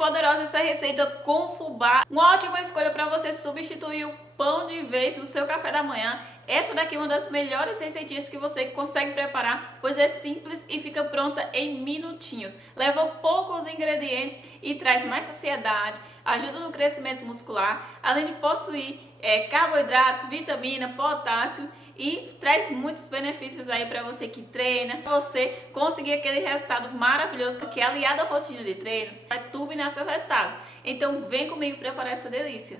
poderosa essa receita com fubá. Uma ótima escolha para você substituir o pão de vez no seu café da manhã. Essa daqui é uma das melhores receitinhas que você consegue preparar, pois é simples e fica pronta em minutinhos. Leva poucos ingredientes e traz mais saciedade, ajuda no crescimento muscular, além de possuir carboidratos, vitamina, potássio, e traz muitos benefícios aí para você que treina, pra você conseguir aquele resultado maravilhoso que aliado à rotina de treinos vai turbinar seu resultado. Então vem comigo preparar essa delícia.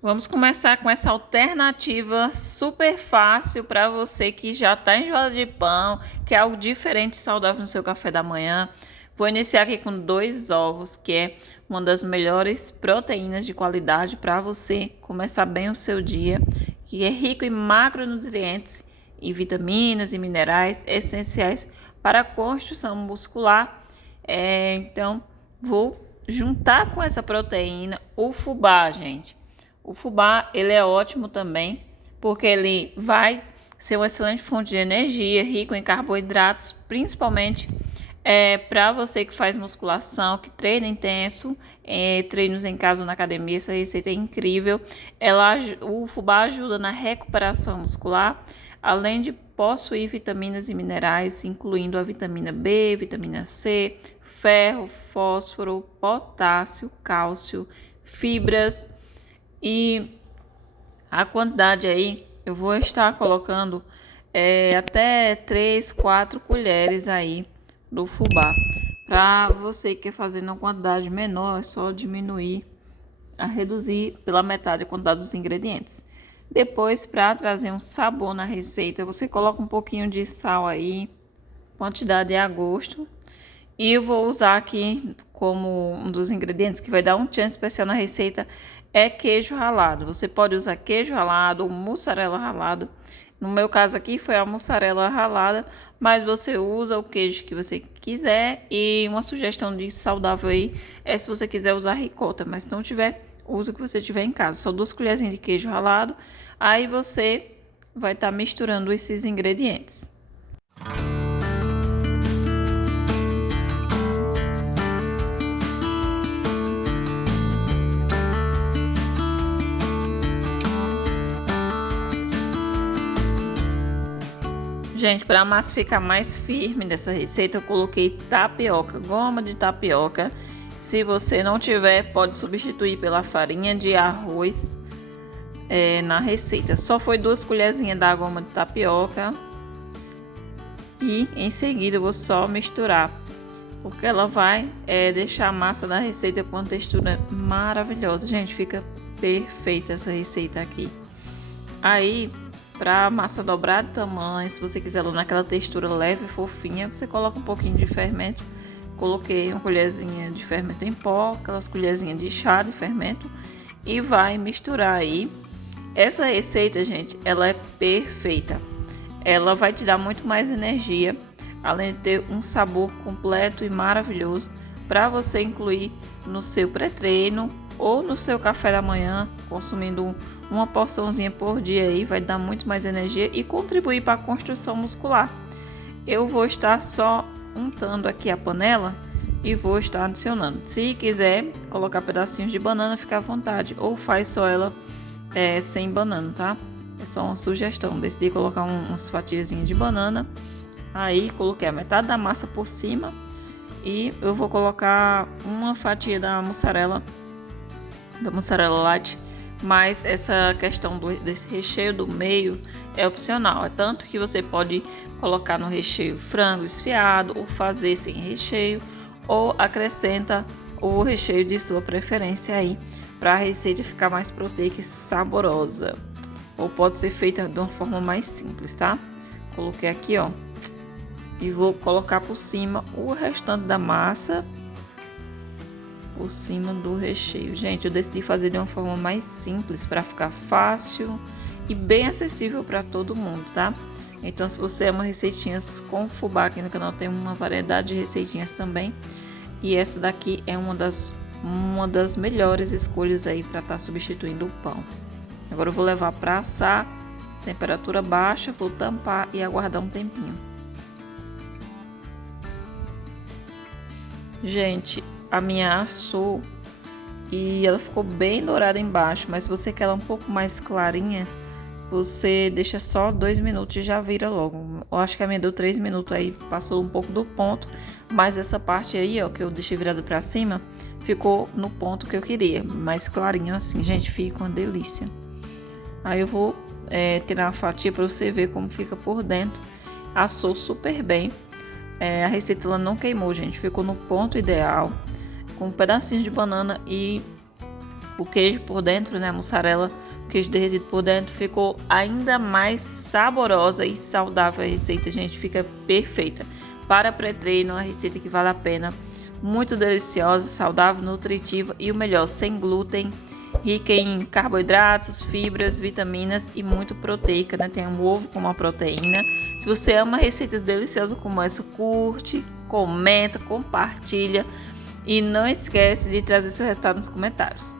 Vamos começar com essa alternativa super fácil para você que já está enjoado de pão, que é algo diferente e saudável no seu café da manhã. Vou iniciar aqui com 2 ovos, que é uma das melhores proteínas de qualidade para você começar bem o seu dia, que é rico em macronutrientes e vitaminas e minerais essenciais para a construção muscular. Então, vou juntar com essa proteína o fubá, gente. O fubá, ele é ótimo também, porque ele vai ser uma excelente fonte de energia, rico em carboidratos, principalmente para você que faz musculação, que treina intenso, treinos em casa ou na academia. Essa receita é incrível. O fubá ajuda na recuperação muscular, além de possuir vitaminas e minerais, incluindo a vitamina B, vitamina C, ferro, fósforo, potássio, cálcio, fibras. E a quantidade aí, eu vou estar colocando até 3, 4 colheres aí do fubá. Para você que quer fazer uma quantidade menor, é só reduzir pela metade a quantidade dos ingredientes. Depois, para trazer um sabor na receita, você coloca um pouquinho de sal aí, quantidade é a gosto. E eu vou usar aqui como um dos ingredientes que vai dar um tchan especial na receita, é queijo ralado. Você pode usar queijo ralado ou mussarela ralado. No meu caso aqui foi a mussarela ralada, mas você usa o queijo que você quiser. E uma sugestão de saudável aí é se você quiser usar ricota, mas se não tiver, usa o que você tiver em casa. Só 2 colherzinhas de queijo ralado. Aí você vai estar misturando esses ingredientes. Gente, para a massa ficar mais firme dessa receita, eu coloquei tapioca, goma de tapioca. Se você não tiver, pode substituir pela farinha de arroz na receita. Só foi 2 colherzinhas da goma de tapioca. E em seguida eu vou só misturar, porque ela vai deixar a massa da receita com uma textura maravilhosa. Gente, fica perfeita essa receita aqui. Aí, para a massa dobrar de tamanho, se você quiser ela naquela textura leve e fofinha, você coloca um pouquinho de fermento. Coloquei uma colherzinha de fermento em pó, aquelas colherzinhas de chá de fermento, e vai misturar aí. Essa receita, gente, ela é perfeita. Ela vai te dar muito mais energia, além de ter um sabor completo e maravilhoso para você incluir no seu pré-treino ou no seu café da manhã, consumindo uma porçãozinha por dia aí, vai dar muito mais energia e contribuir para a construção muscular. Eu vou estar só untando aqui a panela e vou estar adicionando. Se quiser colocar pedacinhos de banana, fica à vontade, ou faz só ela sem banana, tá? É só uma sugestão. Decidi colocar umas fatiazinhas de banana. Aí coloquei a metade da massa por cima e eu vou colocar uma fatia da mussarela light, mas essa questão desse recheio do meio é opcional. É tanto que você pode colocar no recheio frango desfiado, ou fazer sem recheio, ou acrescenta o recheio de sua preferência aí, para a receita ficar mais proteica e saborosa. Ou pode ser feita de uma forma mais simples, tá? Coloquei aqui, ó, e vou colocar por cima o restante da massa, por cima do recheio. Gente, eu decidi fazer de uma forma mais simples para ficar fácil e bem acessível para todo mundo, tá? Então, se você ama receitinhas com fubá, aqui no canal tem uma variedade de receitinhas também. E essa daqui é uma das melhores escolhas aí para estar substituindo o pão. Agora eu vou levar para assar, temperatura baixa, vou tampar e aguardar um tempinho. Gente, a minha assou e ela ficou bem dourada embaixo, mas se você quer ela um pouco mais clarinha, você deixa só 2 minutos e já vira logo. Eu acho que a minha deu 3 minutos, aí passou um pouco do ponto, mas essa parte aí, ó, que eu deixei virado pra cima, ficou no ponto que eu queria, mais clarinho assim, gente, fica uma delícia. Aí eu vou tirar uma fatia para você ver como fica por dentro. Assou super bem. A receita ela não queimou, gente, ficou no ponto ideal, com um pedacinho de banana e o queijo por dentro, né, a mussarela, o queijo derretido por dentro, ficou ainda mais saborosa e saudável a receita, gente, fica perfeita. Para pré-treino, uma receita que vale a pena, muito deliciosa, saudável, nutritiva e o melhor, sem glúten, rica em carboidratos, fibras, vitaminas e muito proteica, né? Tem um ovo com uma proteína. Se você ama receitas deliciosas como essa, curte, comenta, compartilha e não esquece de trazer seu resultado nos comentários.